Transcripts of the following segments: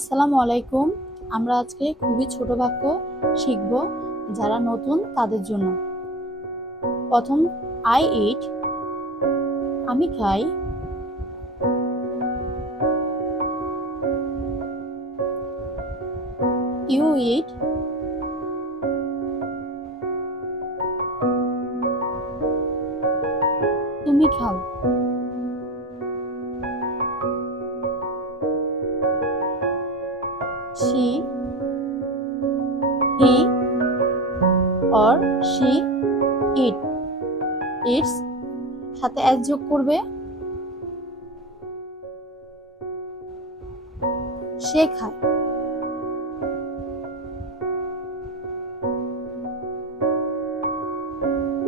আসসালামু আলাইকুম। আমরা আজকে খুবই ছোট বাক্য শিখব যারা নতুন তাদের জন্য। প্রথম, আই ইট, আমি খাই। ইউ ইট, তুমি খাও। She, he or she it, it's সাথে এস যোগ করবে, সে খায়।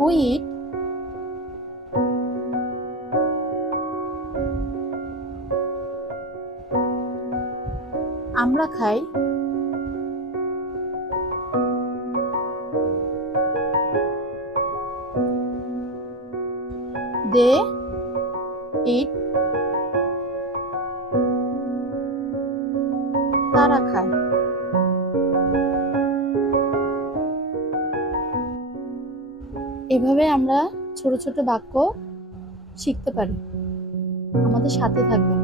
উই ইট, আমরা খাই। দে ইট, তারা খায়। এভাবে আমরা ছোট ছোট বাক্য শিখতে পারি। আমাদের সাথে থাকবেন।